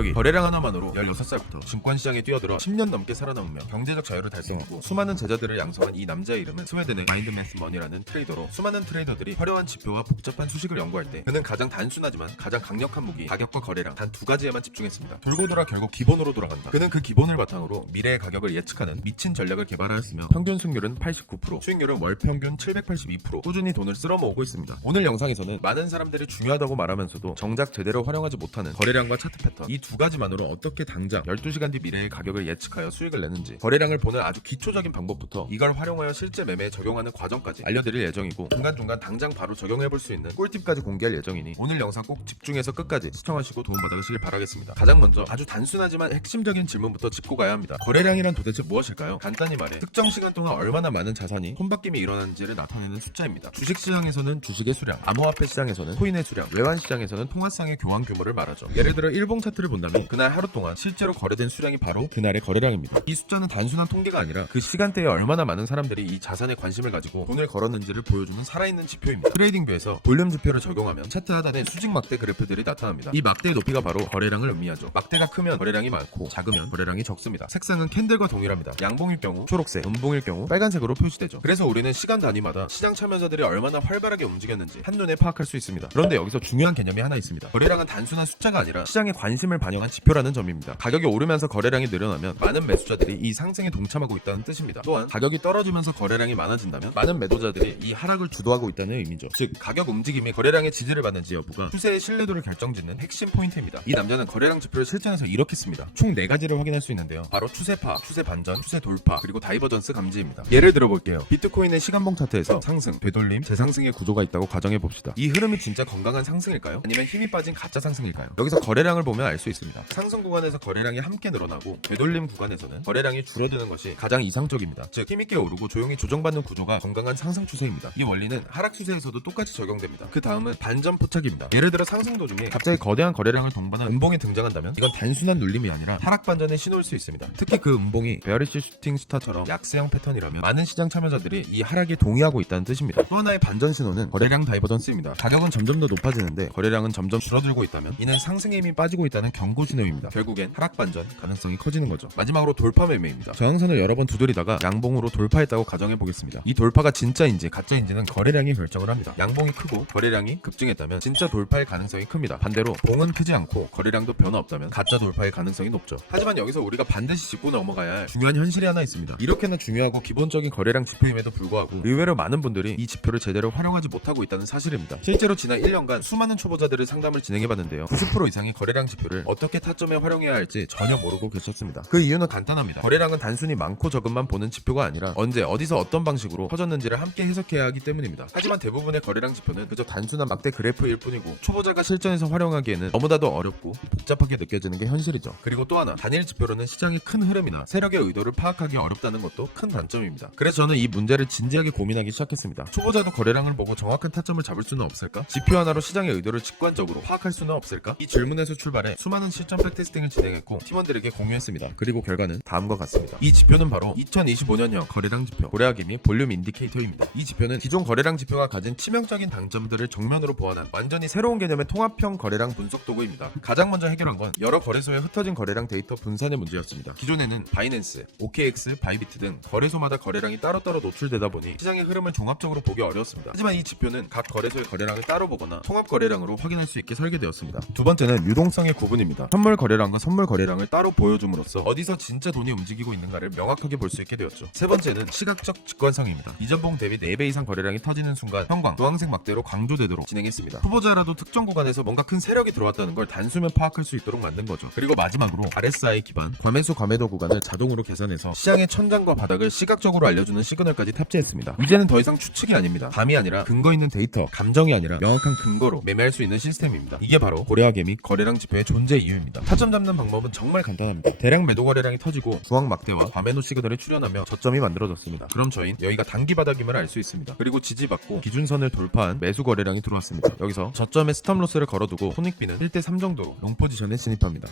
여기 거래량 하나만으로 16살부터 증권시장에 뛰어들어 10년 넘게 살아남으며 경제적 자유를 달성하고 수많은 제자들을 양성한 이 남자의 이름은 스웨덴의 마인드매스머니라는 트레이더로 수많은 트레이더들이 화려한 지표와 복잡한 수식을 연구할 때 그는 가장 단순하지만 가장 강력한 무기 가격과 거래량 단 두 가지에만 집중했습니다. 돌고 돌아 결국 기본으로 돌아간다. 그는 그 기본을 바탕으로 미래의 가격을 예측하는 미친 전략을 개발하였으며 평균 수익률은 89%, 수익률은 월 평균 782%, 꾸준히 돈을 쓸어 모으고 있습니다. 오늘 영상에서는 많은 사람들이 중요하다고 말하면서도 정작 제대로 활용하지 못하는 거래량과 차트 패턴 이 두 가지만으로 어떻게 당장 12시간 뒤 미래의 가격을 예측하여 수익을 내는지, 거래량을 보는 아주 기초적인 방법부터 이걸 활용하여 실제 매매에 적용하는 과정까지 알려드릴 예정이고, 중간중간 당장 바로 적용해볼 수 있는 꿀팁까지 공개할 예정이니 오늘 영상 꼭 집중해서 끝까지 시청하시고 도움받으시길 바라겠습니다. 가장 먼저 아주 단순하지만 핵심적인 질문부터 짚고 가야 합니다. 거래량이란 도대체 무엇일까요? 간단히 말해 특정 시간 동안 얼마나 많은 자산이 손바뀜이 일어나는지를 나타내는 숫자입니다. 주식시장에서는 주식의 수량, 암호화폐 시장에서는 코인의 수량, 외환시장에서는 통화상의 교환 규모를 말하죠. 예를 들어 일봉 차트를 본다면 그날 하루 동안 실제로 거래된 수량이 바로 그날의 거래량입니다. 이 숫자는 단순한 통계가 아니라 그 시간대에 얼마나 많은 사람들이 이 자산에 관심을 가지고 돈을 걸었는지를 보여주는 살아있는 지표입니다. 트레이딩뷰에서 볼륨 지표를 적용하면 차트 하단에 수직 막대 그래프들이 나타납니다. 이 막대의 높이가 바로 거래량을 의미하죠. 막대가 크면 거래량이 많고 작으면 거래량이 적습니다. 색상은 캔들과 동일합니다. 양봉일 경우 초록색, 음봉일 경우 빨간색으로 표시되죠. 그래서 우리는 시간 단위마다 시장 참여자들이 얼마나 활발하게 움직였는지 한눈에 파악할 수 있습니다. 그런데 여기서 중요한 개념이 하나 있습니다. 거래량은 단순한 숫자가 아니라 시장의 관심을 반영한 지표라는 점입니다. 가격이 오르면서 거래량이 늘어나면 많은 매수자들이 이 상승에 동참하고 있다는 뜻입니다. 또한 가격이 떨어지면서 거래량이 많아진다면 많은 매도자들이 이 하락을 주도하고 있다는 의미죠. 즉 가격 움직임이 거래량의 지지를 받는지 여부가 추세의 신뢰도를 결정짓는 핵심 포인트입니다. 이 남자는 거래량 지표를 실전에서 이렇게 씁니다. 총 4가지를 확인할 수 있는데요. 바로 추세 파악, 추세 반전, 추세 돌파, 그리고 다이버전스 감지입니다. 예를 들어볼게요. 비트코인의 시간봉 차트에서 상승, 되돌림, 재상승의 구조가 있다고 가정해봅시다. 이 흐름이 진짜 건강한 상승일까요? 아니면 힘이 빠진 가짜 상승일까요? 여기서 거래량을 보면 알 수 있습니다. 상승 구간에서 거래량이 함께 늘어나고 되돌림 구간에서는 거래량이 줄어드는 것이 가장 이상적입니다. 즉 힘있게 오르고 조용히 조정받는 구조가 건강한 상승 추세입니다. 이 원리는 하락 추세에서도 똑같이 적용됩니다. 그 다음은 반전 포착입니다. 예를 들어 상승 도중에 갑자기 거대한 거래량을 동반한 음봉이 등장한다면 이건 단순한 눌림이 아니라 하락 반전의 신호일 수 있습니다. 특히 그 음봉이 베어리시 슈팅 스타처럼 약세형 패턴이라면 많은 시장 참여자들이 이 하락에 동의하고 있다는 뜻입니다. 또 하나의 반전 신호는 거래량 다이버전스입니다. 가격은 점점 더 높아지는데 거래량은 점점 줄어들고 있다면 이는 상승의 힘이 빠지고 있다는 경고 신호입니다. 결국엔 하락 반전 가능성이 커지는 거죠. 마지막으로 돌파 매매입니다. 저항선을 여러 번 두드리다가 양봉으로 돌파했다고 가정해 보겠습니다. 이 돌파가 진짜인지 가짜인지는 거래량이 결정을 합니다. 양봉이 크고 거래량이 급증했다면 진짜 돌파의 가능성이 큽니다. 반대로 봉은 크지 않고 거래량도 변화 없다면 가짜 돌파의 가능성이 높죠. 하지만 여기서 우리가 반드시 짚고 넘어가야 할 중요한 현실이 하나 있습니다. 이렇게나 중요하고 기본적인 거래량 지표임에도 불구하고 의외로 많은 분들이 이 지표를 제대로 활용하지 못하고 있다는 사실입니다. 실제로 지난 1년간 수많은 초보자들의 상담을 진행해봤는데요. 90% 이상의 거래량 지표를 어떻게 타점에 활용해야 할지 전혀 모르고 계셨습니다. 그 이유는 간단합니다. 거래량은 단순히 많고 적음만 보는 지표가 아니라 언제 어디서 어떤 방식으로 퍼졌는지를 함께 해석해야 하기 때문입니다. 하지만 대부분의 거래량 지표는 그저 단순한 막대 그래프일 뿐이고 초보자가 실전에서 활용하기에는 너무나도 어렵고 복잡하게 느껴지는 게 현실이죠. 그리고 또 하나, 단일 지표로는 시장의 큰 흐름이나 세력의 의도를 파악하기 어렵다는 것도 큰 단점입니다. 그래서 저는 이 문제를 진지하게 고민하기 시작했습니다. 초보자도 거래량을 보고 정확한 타점을 잡을 수는 없을까? 지표 하나로 시장의 의도를 직관적으로 파악할 수는 없을까? 이 질문에서 출발해 수많은 실전 백테스팅을 진행했고 팀원들에게 공유했습니다. 그리고 결과는 다음과 같습니다. 이 지표는 바로 2025년형 거래량 지표, 고래하기 및 볼륨 인디케이터입니다. 이 지표는 기존 거래량 지표가 가진 치명적인 단점들을 정면으로 보완한 완전히 새로운 개념의 통합형 거래량 분석 도구입니다. 가장 먼저 해결한 건 여러 거래소에 흩어진 거래량 데이터 분산의 문제였습니다. 기존에는 바이낸스, OKX, 바이비트 등 거래소마다 거래량이 따로따로 노출되다 보니 시장의 흐름을 종합적으로 보기 어려웠습니다. 하지만 이 지표는 각 거래소의 거래량을 따로 보거나 통합 거래량으로 확인할 수 있게 설계되었습니다. 두 번째는 유동성의 구분입니다. 선물 거래량과 선물 거래량을 따로 보여줌으로써 어디서 진짜 돈이 움직이고 있는가를 명확하게 볼 수 있게 되었죠. 세 번째는 시각적 직관성입니다. 이전봉 대비 4배 이상 거래량이 터지는 순간 형광, 주황색 막대로 강조되도록 진행했습니다. 초보자라도 특정 구간에서 뭔가 큰 세력이 들어왔다는 걸 단수면 파악할 수 있도록 만든 거죠. 그리고 마지막으로 RSI 기반 과매수 과매도 구간을 자동으로 계산해서 시장의 천장과 바닥을 시각적으로 알려주는 시그널까지 탑재했습니다. 이제는 더 이상 추측이 아닙니다. 감이 아니라 근거 있는 데이터, 감정이 아니라 명확한 근거로 매매할 수 있는 시스템입니다. 이게 바로 고래하게 및 거래량 지표의 존재 이유입니다. 타점 잡는 방법은 정말 간단합니다. 대량 매도 거래량이 터지고 주황 막대와 과매도 시그널이 출현하며 저점이 만들어졌습니다. 그럼 저희는 여기가 단기 바닥임을 알 수 있습니다. 그리고 지지받고 기준선을 돌파한 매수 거래량이 들어왔습니다. 여기서 저점에 스톱로스를 걸어두고 손익비는 1대3 정도로 롱 포지션에 진입합니다.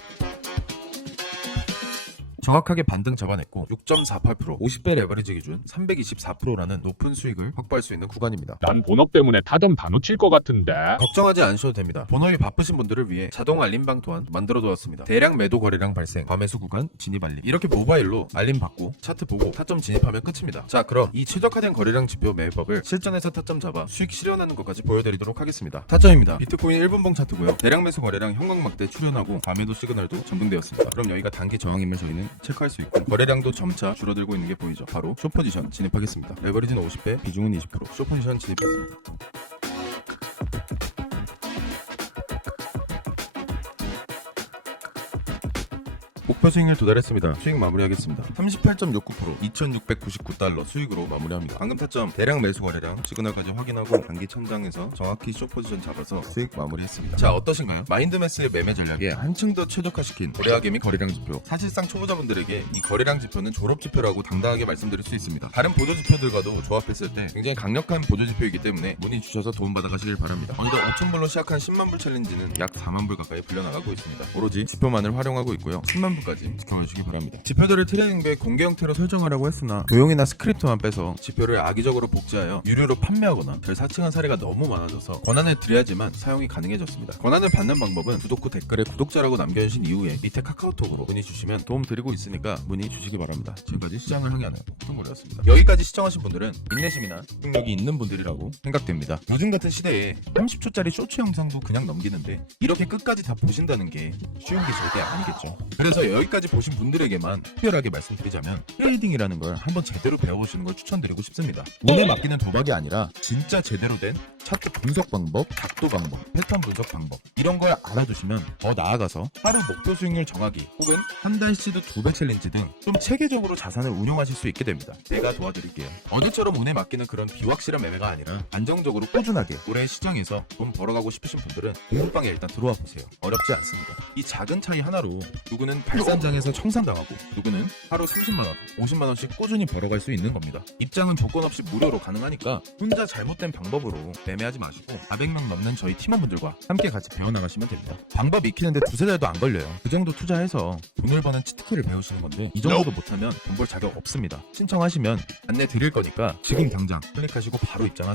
정확하게 반등 잡아냈고 6.48%, 50배 레버리지 기준 324%라는 높은 수익을 확보할 수 있는 구간입니다. 난 본업 때문에 타점 다 놓칠 것 같은데. 걱정하지 않으셔도 됩니다. 본업이 바쁘신 분들을 위해 자동 알림방 또한 만들어 두었습니다. 대량 매도 거래량 발생, 과매수 구간 진입 알림. 이렇게 모바일로 알림 받고 차트 보고 타점 진입하면 끝입니다. 자, 그럼 이 최적화된 거래량 지표 매매법을 실전에서 타점 잡아 수익 실현하는 것까지 보여드리도록 하겠습니다. 타점입니다. 비트코인 1분봉 차트고요. 대량 매수 거래량 형광막대 출현하고 과매도 시그널도 점등되었습니다. 그럼 여기가 단기 저항임을 저희는 체크할 수 있고 거래량도 점차 줄어들고 있는 게 보이죠. 바로 숏포지션 진입하겠습니다. 레버리지는 50배, 비중은 20%, 숏포지션 진입했습니다. 목표 수익률 도달했습니다. 수익 마무리하겠습니다. 38.69%, 2,699달러 수익으로 마무리합니다. 방금 타점 대량 매수 거래량 시그널까지 확인하고 단기 천장에서 정확히 숏 포지션 잡아서 수익 마무리했습니다. 자, 어떠신가요? 마인드매스의 매매 전략에 한층 더 최적화시킨 거래하기 및 거래량 지표. 사실상 초보자분들에게 이 거래량 지표는 졸업 지표라고 당당하게 말씀드릴 수 있습니다. 다른 보조 지표들과도 조합했을 때 굉장히 강력한 보조 지표이기 때문에 문의 주셔서 도움받아 가시길 바랍니다. 어느덧 5,000불로 시작한 10만불 챌린지는 약 4만불 가까이 불려나가고 있습니다. 오로지 지표만을 활용하고 있고요. 10만불까지 지켜주시기 바랍니다. 지표들을 트레이딩부에 공개 형태로 설정하라고 했으나 도용이나 스크립트만 빼서 지표를 악의적으로 복제하여 유료로 판매하거나 별 사칭한 사례가 너무 많아져서 권한을 드려야지만 사용이 가능해졌습니다. 권한을 받는 방법은 구독 후 댓글에 구독자라고 남겨주신 이후에 밑에 카카오톡으로 문의 주시면 도움 드리고 있으니까 문의 주시기 바랍니다. 지금까지 시장을 향하는 폭풍거래였습니다. 여기까지 시청하신 분들은 인내심이나 능력이 있는 분들이라고 생각됩니다. 요즘 같은 시대에 30초짜리 쇼츠 영상도 그냥 넘기는데 이렇게 끝까지 다 보신다는 게 쉬운 게 절대 아니겠죠. 그래서 여기까지 보신 분들에게만 특별하게 말씀드리자면 트레이딩이라는 걸 한번 제대로 배워보시는 걸 추천드리고 싶습니다. 운에 맡기는 도박이 아니라 진짜 제대로 된 차트 분석 방법, 각도 방법, 패턴 분석 방법 이런 걸 알아두시면 더 나아가서 하루 목표 수익률 정하기 혹은 한 달 시드 2배 챌린지 등 좀 체계적으로 자산을 운용하실 수 있게 됩니다. 제가 도와드릴게요. 어제처럼 운에 맡기는 그런 비확실한 매매가 아니라 안정적으로 꾸준하게 올해 시장에서 돈 벌어가고 싶으신 분들은 공부방에 일단 들어와 보세요. 어렵지 않습니다. 이 작은 차이 하나로 누구는 발산장에서 청산당하고 누구는 하루 30만원, 50만원씩 꾸준히 벌어갈 수 있는 겁니다. 입장은 조건 없이 무료로 가능하니까 혼자 잘못된 방법으로 매매하지 마시고 400명 넘는 저희 팀원분들과 함께 같이 배워나가시면 됩니다. 방법 익히는데 2-3달도 안 걸려요. 그 정도 투자해서 돈을 버는 치트키를 배우시는 건데 이 정도도 못하면 돈 벌 자격 없습니다. 신청하시면 안내 드릴 거니까 지금 당장 클릭하시고 바로 입장하세요.